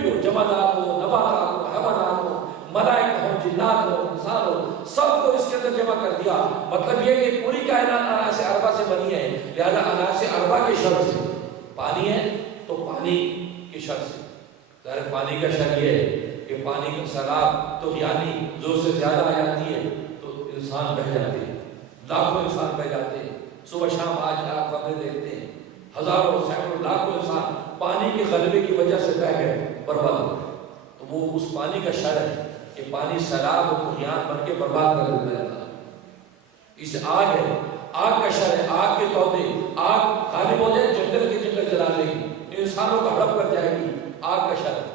بھی ہو، جمادات ہو، نباتات ہو، حیوانات ہو، ملائکہ ہو، جنات ہو، انسان ہو، سب کو اس کے اندر جمع کر دیا۔ مطلب یہ کہ پوری کائنات اناس اربع سے بنی ہے، لہذا اناس اربع کے شرط سے پانی ہے تو پانی کی شرط سے، ظاہر پانی کا شرط یہ ہے کہ پانی کا سیلاب تو یعنی زور سے زیادہ آ جاتی ہے تو انسان بہہ جاتے ہیں، لاکھوں انسان بہہ جاتے ہیں۔ صبح شام آج آپ خبریں دیکھتے ہیں، ہزاروں سینکڑوں لاکھوں انسان پانی کے غلبے کی وجہ سے بہہ گئے، برباد ہو گئے۔ تو وہ اس پانی کا شر ہے کہ پانی سیلاب و طغیان بن کے برباد کر دیتا ہے۔ اس آگ ہے، آگ کا شر ہے، آگ کے تودے، آگ غالب ہو جائے جنگل کے جنگل جلا دے گی، انسانوں کا ہڑپ کر جائے گی، آگ کا شر ہے۔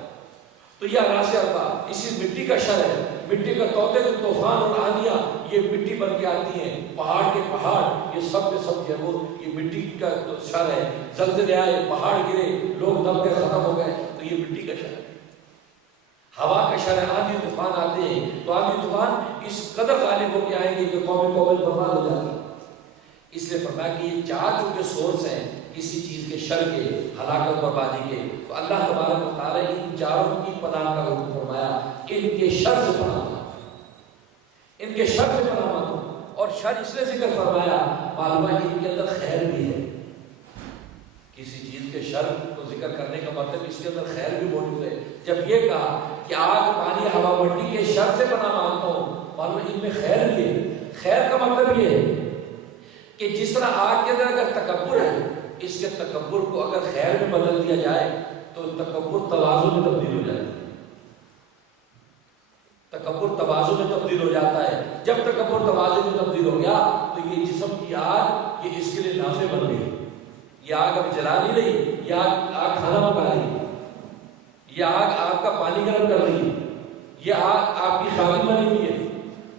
تو یہ اناس اربع، اسی مٹی کا شر ہے، مٹی کا تودے جو طوفان اور آندیاں یہ مٹی بن کے آتی ہیں، پہاڑ کے پہاڑ یہ سب کے سب جو ہے وہ یہ مٹی کا شر ہے۔ زلزلے آئے، پہاڑ گرے، لوگ دب کے ختم ہو گئے، تو یہ مٹی کا شر ہے۔ ہوا کا شر ہے، آندھی طوفان آتے ہیں تو آندھی طوفان اس قدر غالب ہو کے آئیں گے کہ قوم برباد ہو جاتی ہے۔ اس لیے فرمایا کہ یہ چار چونکہ سورس ہیں کسی چیز کے شر کے، ہلاکت بربادی کے، تو اللہ تبارک و تعالیٰ ان چاروں کی پناہ کا حکم فرمایا، ان کے شر سے پناہ مانگو، ان کے شر سے پناہ مانگو۔ اور شر اس لیے ذکر فرمایا معلوم ہے کہ ان کے اندر خیر بھی ہے۔ کسی چیز کے شر کو ذکر کرنے کا مطلب اس کے اندر خیر بھی موجود ہے۔ جب یہ کہا کہ آگ، پانی، ہوا، مٹی کے شر سے پناہ مانگتا ہوں، معلوم ہے ان میں خیر بھی ہے۔ خیر کا مطلب یہ ہے کہ جس طرح آگ کے اندر اگر تکبر ہے، اس کے تکبر کو اگر خیر میں بدل دیا جائے تو تکبر تواضع میں تبدیل ہو جائے گا۔ تکبر تواضع میں تبدیل ہو جاتا ہے۔ جب تکبر تواضع میں تبدیل ہو گیا تو یہ جسم کی آگ یہ اس کے لیے نافع بن گئی۔ یہ آگ اب جلا نہیں رہی، یہ آگ کھانا پکا رہی ہے، یہ آگ آپ کا پانی گرم کر رہی ہے، یہ آگ آپ کی خادم بنی ہوئی ہے۔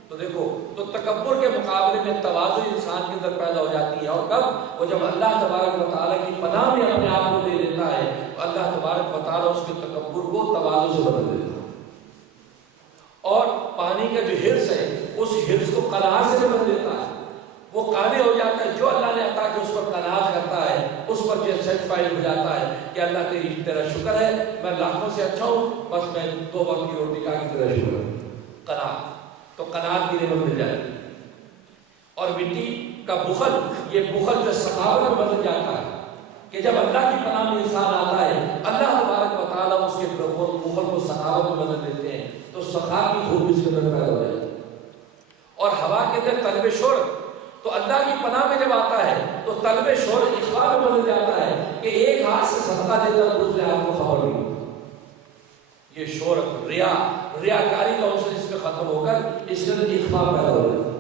تو دیکھو، تو تکبر کے مقابلے میں تواضع انسان کے اندر پیدا ہو جاتی ہے۔ اور کب؟ وہ جب اللہ تبارک و تعالیٰ کی پناہ میں اپنے آپ کو دے دیتا ہے تو اللہ تبارک و تعالیٰ اس کے تکبر کو تواضع سے بدل دیتا ہے، اور پانی کا جو حرص ہے اس حرص کو قناعت سے بدل دیتا ہے۔ وہ قانع ہو جاتا ہے، جو اللہ نے عطا کیا اس پر قناعت کرتا ہے، اس پر جو سیٹسفائی ہو جاتا ہے کہ اللہ تیرا شکر ہے، میں لاکھوں سے اچھا ہوں، بس میں 2 وقت کی روٹی کھا کے تیرا شکر ہے۔ قناعت، تو قناعت کی نعمت مل جاتی ہے۔ اور مٹی کا بخل، یہ بخل جو سخاوت میں بدل جاتا ہے کہ جب اللہ کی پناہ میں انسان آتا ہے، اللہ تبارک و تعالیٰ اس کے بخل کو سخاوت میں بدل دیتے ہیں، تو سخا کی خوب اس کے اندر پیدا ہو جاتی ہے۔ اور ہوا کے اندر طلب شہرت، تو اللہ کی پناہ میں جب آتا ہے تو طلب شہرت اخلاق میں بدل جاتا ہے کہ ایک ہاتھ سے صدقہ دیتا ہے دوسرے ہاتھ کو خبر نہیں ہوتی۔ یہ شہرت، ریاکاری کا عنصر اس میں ختم ہو کر اس کے اندر اخلاق پیدا ہو جاتا ہے۔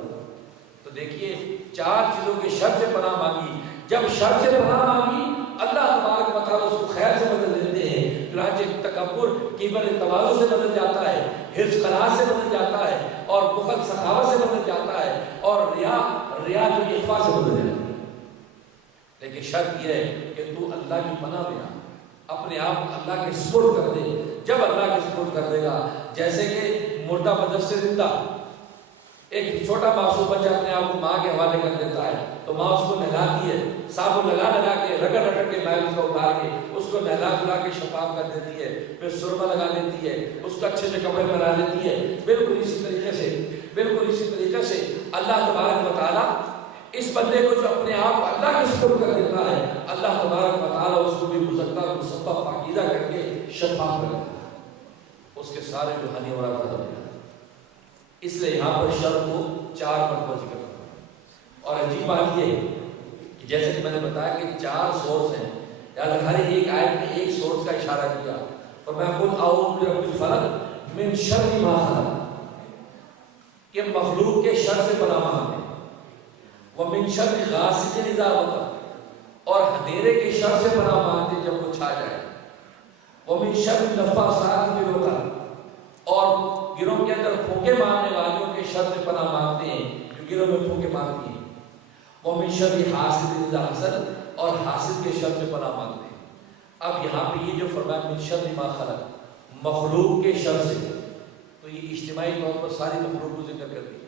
تو دیکھیے، 4 چیزوں کے شر سے پناہ مانگی، جب شر سے پناہ مانگی اللہ تبارک و تعالیٰ اس کو خیر سے بدل دیتے ہیں۔ چنانچہ تکبر کبر تواضع سے بدل جاتا ہے، حرص قناعت سے بدل جاتا ہے، اور بخل سخاوت سے بدل جاتا ہے، اور ریا جو اخفا سے بدل جاتا ہے۔ لیکن شرط یہ ہے کہ تو اللہ کی پناہ میں اپنے آپ اللہ کے سپرد کر دے۔ جب اللہ کے سپرد کر دے گا، جیسے کہ مردہ بدن سے زندہ، ایک چھوٹا معصوم بچہ اپنے آپ کو ماں کے حوالے کر دیتا ہے تو ماں اس کو نہلاتی ہے، صابن لگا کے رگڑ کے میل اس کو اتار کے اس کو نہلا کے شفاف کر دیتی ہے، پھر سرما لگا دیتی ہے، اس کو اچھے سے کپڑے پہنا دیتی ہے۔ بالکل اسی طریقے سے اللہ تبارک و تعالیٰ اس بندے کو جو اپنے آپ اللہ کے سپرد کر دیتا ہے، اللہ تبارک و تعالیٰ اس کو بھی مزکہ مصفہ پاکیزہ کر کے شفاف کر دیتا ہے، اس کے سارے روحانی امراض ختم ہو جاتے ہیں۔ اس لیے یہاں پر شر کو 4 مرتبہ ذکر کرنا۔ اور عجیب بات یہ ہے کہ جیسے کہ میں نے بتایا کہ 4 سورس ہیں، یعنی ہر ایک آیت میں ایک سورس کا اشارہ کیا، اور میں قل اعوذ برب الفلق من شر ما خلق، کہ مخلوق کے شر سے پناہ مانگتے ہیں، ومن شر غاسق اذا وقب، اور اندھیرے کے شر سے پناہ مانگتے ہیں جب وہ چھا جائے، ومن شر النفاثات فی العقد، اور گروہ کے اندر پھونکے مارنے والیوں کے شر سے پناہ مانگتے ہیں جو گروہ میں پھونکے مارتی ہیں، ومن شر حاسد اذا حسد، اور حاسد کے شر سے پناہ مانگتے ہیں۔ اب یہاں پہ یہ جو فرمایا من شر ما خلق، مخلوق کے شر سے، تو یہ اجتماعی طور پر ساری مخلوق کو ذکر کر دی۔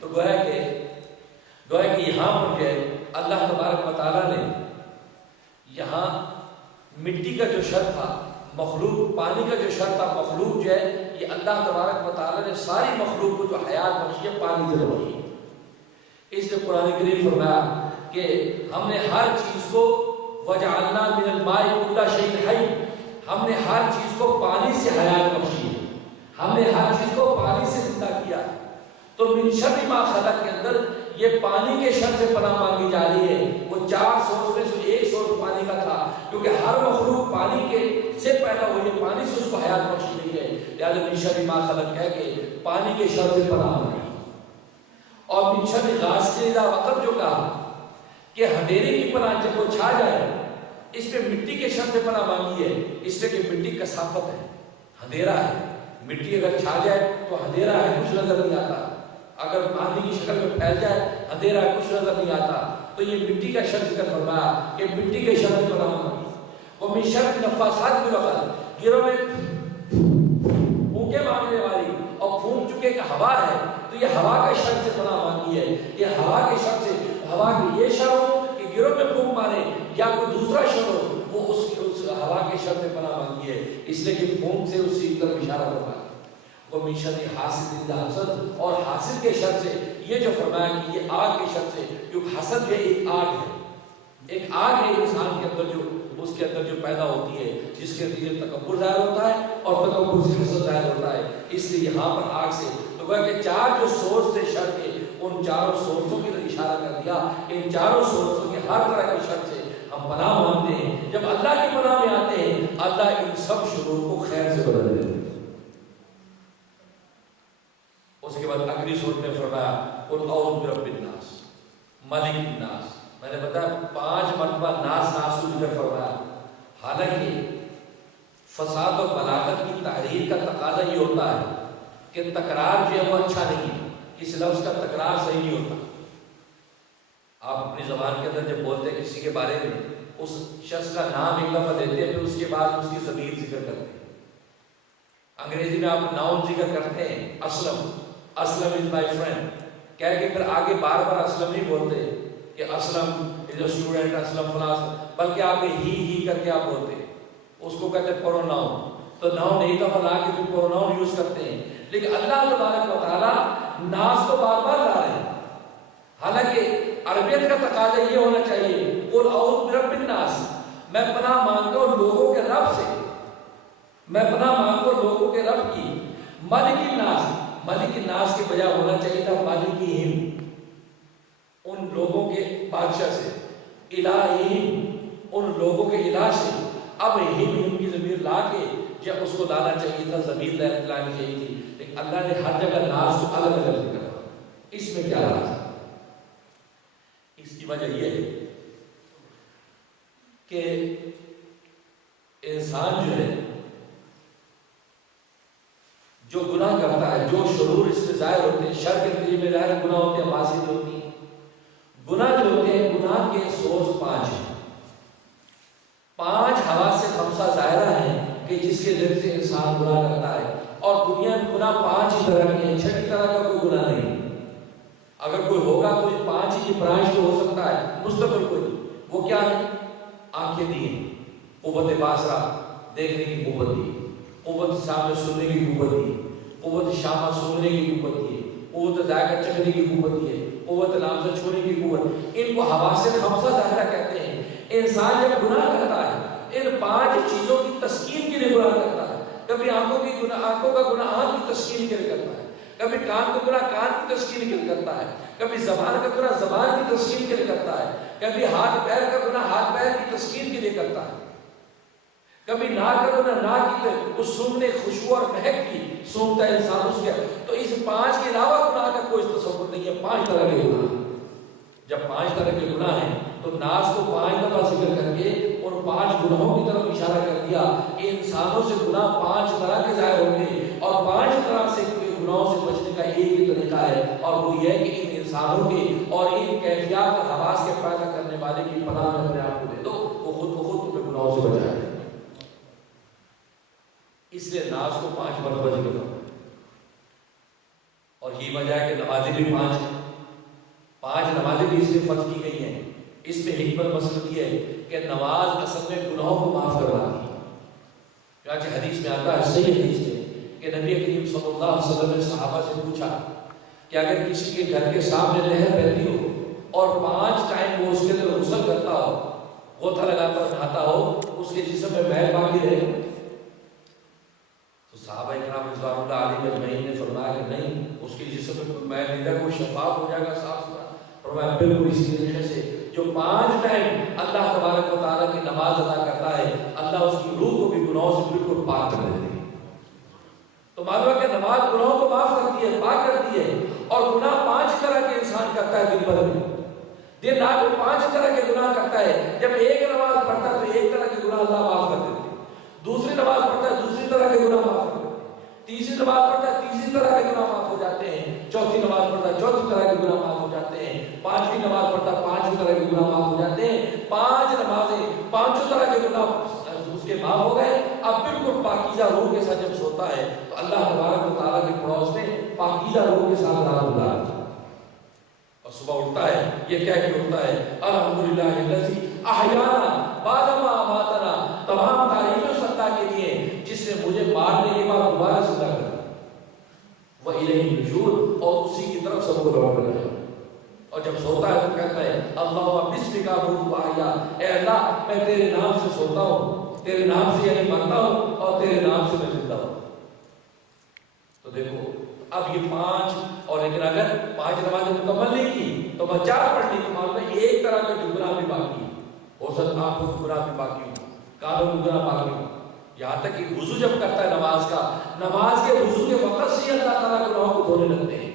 تو گویا کہ یہاں پر جو اللہ تبارک و تعالیٰ نے یہاں مٹی کا جو شر تھا، مخلوق پانی کا جو شرط تھا، مخلوق جو ہے یہ اللہ تبارک و تعالیٰ نے ساری مخلوق کو جو حیات بخشی ہے پانی سے بخشی ہے۔ اس نے قرآن کریم فرمایا کہ ہم نے ہر چیز کو وجعلنا من الماء كل شيء حي، ہم نے ہر چیز کو پانی سے حیات بخشی ہے، ہم نے ہر چیز کو پانی سے زندہ کیا ہے۔ تو من شر ما خلق کے اندر یہ پانی کے شر سے پناہ مانگی جا رہی ہے۔ وہ 4 سورس میں سے ایک سورس پانی کا تھا، کیونکہ ہر مخلوق پانی کے سے پیدا ہوئی ہے، پانی سے اس کو حیات بخشی گئی ہے، لہذا من شر ما خلق کہہ کے پانی کے شر سے پناہ مانگی۔ اور من شر غاسق اذا وقب جو کہا کہ اندھیرے کی پناہ جب وہ چھا جائے، اس پہ مٹی کے شر سے پناہ مانگی ہے، اس لیے کہ مٹی کثافت ہے، اندھیرا ہے، مٹی اگر چھا جائے تو اندھیرا ہے، کچھ نظر نہیں آتا، اگر آندھی کی شکل میں پھیل جائے اندھیرا ہے، کچھ نظر نہیں آتا، تو یہ مٹی کا شر ذکر فرمایا کہ مٹی کے شر سے پناہ مانگی۔ وہ من شر النفاثات فی العقد، گروہ میں پھونکے مانگنے والی، اور پھونک چکے کہ ہوا ہے تو یہ ہوا کے شر سے پناہ مانگی ہے، یہ ہوا کے شر سے، ہوا کی یہ شر ہو کہ گروہ میں پھونک مارے یا کوئی دوسرا شر ہو، وہ اس ہوا کے شر سے پناہ مانگی ہے، اس لیے کہ پھونک سے اسی طرف اشارہ فرمایا۔ وہ من شر حاسد اذا حسد، اور حاسد کے شر سے، یہ جو فرمایا کہ یہ آگ کے شر سے، کیونکہ حسد یہ ایک آگ ہے، ایک آگ ہے انسان کے اندر جو اس کے اندر جو پیدا ہوتی ہے، جس کے ذریعے تکبر ظاہر ہوتا ہے اور تکبر سے حسد ظاہر ہوتا ہے، اس لیے یہاں پر آگ سے تو گویا کہ 4 جو سورس تھے شر کے، ان 4 سورسوں کی طرف اشارہ کر دیا، ان 4 سورسوں کے ہر طرح کے شر سے ہم پناہ مانگتے ہیں۔ جب اللہ کی پناہ میں آتے ہیں، اللہ ان سب شرور کو خیر سے بدل دیتے ہیں۔ اس کے بعد اگلی سورت میں فرمایا قل اعوذ برب الناس ملک الناس، میں نے بتایا 5 مرتبہ ناس ناس کو ذکر فرمایا، حالانکہ فساد اور بلاغت کی تحریر کا تقاضا یہ ہوتا ہے کہ تکرار جو ہے وہ اچھا نہیں ہے، اس لفظ کا تکرار صحیح نہیں ہوتا۔ آپ اپنی زبان کے اندر جب بولتے ہیں کسی کے بارے میں، اس شخص کا نام ایک دفعہ دیتے ہیں، پھر اس کے بعد اس کی ضمیر ذکر کرتے ہیں۔ انگریزی میں آپ ناؤن ذکر کرتے ہیں، اسلم، اسلم از مائی فرینڈ کہہ کے پھر آگے بار بار اسلم نہیں بولتے کہ اسلم از اے اسٹوڈنٹ، اسلم فلاں، بلکہ آپ ہی کر کے آپ بولتے ہیں، اس کو کہتے ہیں پروناؤن۔ تو ناؤن ایک دفعہ لا کے پھر پروناؤن یوز کرتے ہیں، لیکن اللہ تبارک و تعالیٰ ناس کو بار بار لا رہے ہیں، حالانکہ عربیت کا تقاضا یہ ہونا چاہیے قل اعوذ برب الناس، میں پناہ مانگتا ہوں لوگوں کے رب سے، میں پناہ مانگتا ہوں لوگوں کے رب کی، ملک الناس، ملک الناس کے بجائے ہونا چاہیے تھا مالکہم، ان لوگوں کے بادشاہ سے، الہہم، ان لوگوں کے الہ سے، اب ہم کی ضمیر لا کے جب اس کو لانا چاہیے تھا، ضمیر لانی چاہیے تھی، لیکن اللہ نے ہر جگہ ناس کو الگ الگ ذکر کرا۔ اس میں کیا راز ہے؟ اس کی وجہ یہ ہے کہ انسان جو ہے جو گناہ کرتا ہے، جو شرور اس میں ظاہر ہوتے ہیں، شر کے نتیجے میں ظاہر گناہ ہوتے ہیں، معاصی ہوتی ہیں، گناہ جو ہوتے ہیں، گناہ کے سورس 5 ہیں، 5 حواس سے 5 ظاہرہ ہیں کہ جس کے ذریعے سے انسان گناہ کرتا ہے، اور دنیا میں گناہ 5 ہی طرح کے ہیں، 6 طرح کا کوئی گناہ نہیں۔ اگر کوئی ہوگا تو یہ 5 ہی برانچ تو ہو سکتا ہے، مستقل کوئی، وہ کیا ہے؟ آنکھیں دی ہیں، قوت باصرہ، دیکھنے کی قوت دی، قوت سامنے سننے کی قوت دی، قوت شامہ سننے کی قوت دی، قوت ذائقہ چکھنے کی قوت دی، قوت لامزہ چھوڑنے کی قوت، ان کو حواس 5 ظاہرہ کہتے ہیں۔ انسان جب گناہ کرتا ہے، ان 5 چیزوں کی تسکین کے لیے گناہ کرتا ہے، کبھی آنکھوں کا گناہ آنکھ کی تسکین کے لیے کرتا ہے، کبھی کان کا گناہ کان کی تسکین کے لیے کرتا ہے، کبھی زبان کا گناہ زبان کی تسکین کے لیے کرتا ہے، کبھی ہاتھ پیر کا گناہ ہاتھ پیر کی تسکین کے لیے کرتا ہے، کبھی ناک کا گناہ ناک کی اس سونگنے خوشبو اور مہک کی سونگتا ہے انسان اس کے۔ تو اس 5 کے علاوہ گناہ کا کوئی تصور نہیں ہے، 5 طرح کے گناہ۔ جب 5 طرح کے گناہ ہیں تو ناس کو 5 دفعہ ذکر کر کے اور 5 گناہوں کی طرف اشارہ کر دیا کہ انسانوں سے گناہ 5 طرح کے ظاہر ہوں گے، اور 5 طرح سے گناہوں سے بچنے کا ایک ہی طریقہ ہے، اور وہ یہ ہے کہ ان انسانوں کے اور ان کیفیات اور حواس کے پیدا کرنے والے کی پناہ میں اپنے آپ کو دے دو، وہ خود بخود تمہیں گناہوں سے بچائے۔ اس لیے ناس کو 5 مرتبہ ذکر کرو، اور یہ وجہ ہے کہ نمازیں بھی 5 ہیں، 5 نمازیں بھی اس لیے فرض کی گئی ہیں۔ اس میں حکمت مسلک یہ ہے کہ نماز اصل میں گناہوں کو معاف کرواتی ہے، چنانچہ حدیث میں آتا ہے، صحیح حدیث میں، کہ نبی کریم صلی اللہ علیہ وسلم نے صحابہ سے پوچھا کہ اگر کسی کے گھر کے سامنے نہر بہتی ہو اور 5 ٹائم وہ اس کے اندر غسل کرتا ہو، غوطہ لگاتا ہو، نہاتا ہو، اس کے جسم میں میل باقی رہے گا؟ تو صحابہ کرام رضوان اللہ علیہ اجمعین نے فرمایا کہ نہیں، اس کے جسم میں کوئی میل نہیں رہے گا، وہ شفاف ہو جائے گا، صاف ستھرا۔ فرمایا بالکل اسی طریقے سے جو 5 ٹائم اللہ تبارک و تعالیٰ کی نماز ادا کرتا ہے، اللہ اس کی روح کو بھی گناہوں سے بالکل پاک کر دیتے ہیں۔ تو معلوم ہے کہ نماز گناہوں کو معاف کرتی ہے، پاک کرتی ہے، اور گناہ 5 طرح کے انسان کرتا ہے دن بھر میں۔ دن رات میں 5 طرح کے گناہ کرتا ہے۔ جب ایک نماز پڑھتا ہے تو ایک طرح کے گناہ اللہ معاف کر دیتے ہیں، دوسری نماز پڑھتا ہے دوسری طرح کے گناہ معاف کر دیتے ہیں، تیسری نماز پڑھتا ہے تیسری طرح کے گناہ معاف ہو جاتے ہیں، چوتھی نماز پڑھتا ہے چوتھی طرح کے گناہ معاف ہو جاتے ہیں، 5ویں نماز پڑھتا ہے 5 طرح کے گناہ معاف ہو جاتے ہیں۔ 5 نمازیں 5 طرح کے گناہ اس کے معاف ہو گئے۔ اب بالکل پاکیزہ روح کے ساتھ جب سوتا ہے تو اللہ تبارک و تعالیٰ کے پڑوس میں پاکیزہ روح کے ساتھ رات گزارتا ہے، اور صبح اٹھتا ہے یہ کہہ کے اٹھتا ہے الحمدللہ الذی احیانا بعد ما اماتنا، تمام تعریفیں اس اللہ کے لیے جس نے مجھے مارنے کے بعد دوبارہ زندہ کر دیا، وَإِلَيْهِ النُّشُورُ، اور اسی کی طرف سب کو لوٹ کر۔ اور جب سوتا ہے تو کہتا ہے اللہم بسمک اموت واحیا، اے اللہ میں تیرے نام سے سوتا ہوں، تیرے نام سے یعنی مرتا ہوں، اور تیرے نام سے میں زندہ ہوں۔ تو دیکھو اب یہ 5، اور لیکن اگر 5 نمازیں مکمل نہیں کی تو میں 4 پڑھ لی تو معلوم ہے ایک طرح کا جو گناہ بھی باقی ہے، ہو سکتا ہے آنکھوں کا گناہ بھی باقی ہو، کانوں کا گناہ باقی ہو، یہاں تک کہ وضو جب کرتا ہے نماز کا، نماز کے وضو کے وقت سے اللہ تعالیٰ گناہوں کو دھونے لگتے ہیں۔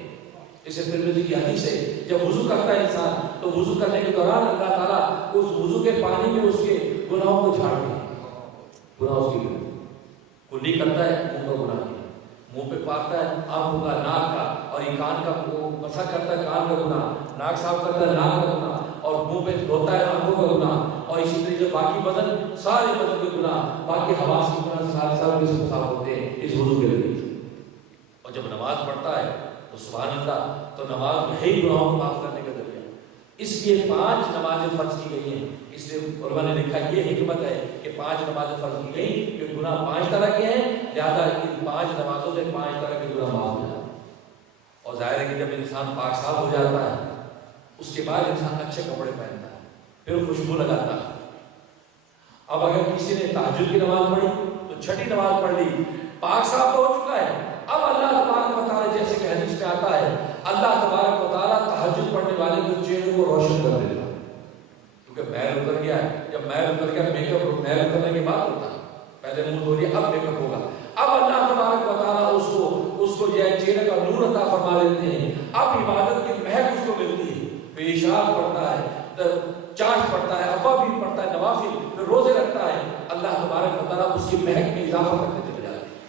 اسے ترمذی کی حدیث ہے جب وضو کرتا ہے انسان تو وضو کرنے کے دوران اللہ تعالیٰ اس وضو کے پانی میں اس کے گناہوں کو جھاڑتے ہیں، گناہ اس کی کلی کرتا ہے، منہ کا گناہ کیا، منہ پہ پاکتا ہے آنکھوں کا، ناک کا، اور یہ کان کا مسح کرتا ہے، کان کا گناہ، ناک صاف کرتا ہے، ناک کا گناہ، اور منہ پہ دھوتا ہے، آنکھوں کا گناہ، اور اسی طریقے سے باقی بدن، سارے بدن کے گناہ، باقی حواس کے گناہ سارے صاف ہوتے ہیں اس وضو کے ذریعے۔ اور جب نماز پڑھتا ہے تو سبحان اللہ، تو نماز ہے ہی گناہوں کو معاف کرنے کا ذریعہ۔ اس لیے 5 نمازیں فرض کی گئی ہیں، اس لیے علماء نے لکھا یہ حکمت ہے کہ 5 نمازیں فرض کی گئی کہ گناہ 5 طرح کے ہیں، لہذا ان 5 نمازوں سے 5 طرح کے گناہ معاف ہو جاتے ہیں۔ اور ظاہر ہے کہ جب انسان پاک صاف ہو جاتا ہے اس کے بعد انسان اچھے کپڑے پہنتا ہے، پھر خوشبو لگاتا ہے۔ اب اگر کسی نے تہجد کی نماز پڑھی تو 6ٹھی نماز پڑھ لی، پاک صاف ہو چکا ہے، اب اللہ تبارک و تعالیٰ جیسے کہ حدیث میں آتا ہے اللہ تبارک و تعالیٰ تہجد پڑھنے والے کے چہرے کو روشن کر دیتا ہے، کیونکہ میل اتر گیا ہے۔ جب میل اتر گیا، میک اپ میل اترنے کے بعد ہوتا ہے، پہلے منہ دھو لیا اب میک اپ ہوگا، اب اللہ تبارک و تعالیٰ اس کو جو ہے چہرے کا نور عطا فرما دیتے ہیں، اب عبادت کی مہک اس کو ملتی ہے، پیشاب پڑتا ہے، چاش پڑتا ہے، ابا بھی پڑتا ہے، نوافل پھر روزے رکھتا ہے، اللہ تبارک و تعالیٰ اس کی مہک میں اضافہ کرتے چلے جاتے ہیں،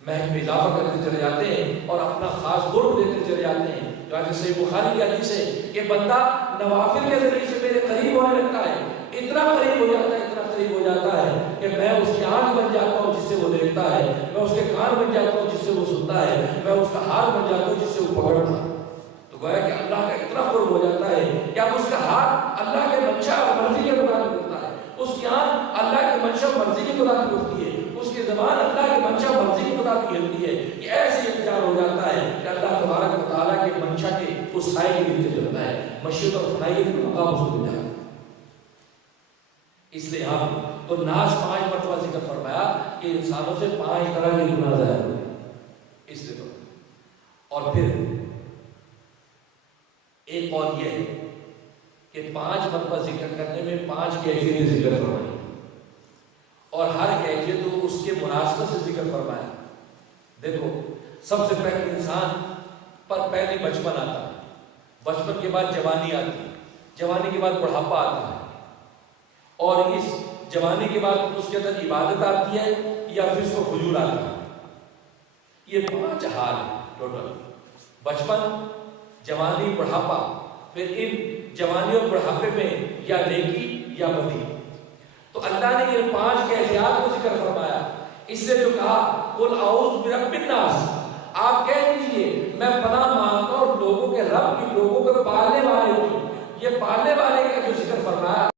مہک میں اضافہ کرتے چلے جاتے ہیں اور اپنا خاص قرب دیتے چلے جاتے ہیں۔ جو صحیح بخاری کی حدیث ہے کہ بندہ نوافل کے ذریعے سے میرے قریب ہونے لگتا ہے، اتنا قریب ہو جاتا ہے، اتنا قریب ہو جاتا ہے کہ میں اس کی آنکھ بن جاتا ہوں جس سے وہ دیکھتا ہے، میں اس کے کان بن جاتا ہوں جس سے وہ سنتا ہے، میں اس کا ہاتھ بن جاتا ہوں جس سے وہ پکڑتا ہے۔ تو گویا کہ اللہ کا اتنا قرب ہو جاتا ہے کہ اب اس کا ہاتھ اللہ کے منشا اور مرضی کے مطابق ہوتا ہے، اس کی آنکھ اللہ کے منشا اور مرضی کے مطابق ہوتی ہے، اس کی زبان اللہ کے منشا اور مرضی کے مطابق ہلتی ہے۔ یہ ایسے اختیار ہو جاتا ہے کہ اللہ تبارک و تعالیٰ کے منشا کے اس سائے کے نیچے چلتا ہے، مشیت اور خدائی کے مقام اس کو مل جاتا ہے۔ اس لیے ہم تو ناس 5 مرتبہ ذکر فرمایا کہ انسانوں سے 5 طرح کے گناہ ظاہر ہوتے ہیں، اس لیے تو اور پھر ایک اور یہ ہے کہ 5 مرتبہ ذکر کرنے میں 5 کیفیت ذکر فرمائی اور ہر کیفیت کو اس کے مناسبت سے ذکر فرمایا۔ دیکھو سب سے پہلے انسان پر پہلے بچپن آتا ہے، بچپن کے بعد جوانی آتی ہے، جوانی کے بعد بڑھاپا آتا ہے، اور اس جوانی کے بعد اس کے اندر عبادت آتی ہے یا پھر اس کو فجور آتا ہے۔ یہ 5 حال ٹوٹل، بچپن، جوانی، بڑھاپا، پھر ان جوانی اور بڑھاپے میں یا نیکی یا بدی۔ تو اللہ نے یہ 5 کیفیات کو ذکر فرمایا، اس نے جو کہا قل اعوذ برب الناس، آپ کہہ دیجئے میں پناہ مانگتا ہوں لوگوں کے رب کی، لوگوں کے پالنے والے کی۔ یہ پالنے والے کا جو ذکر فرمایا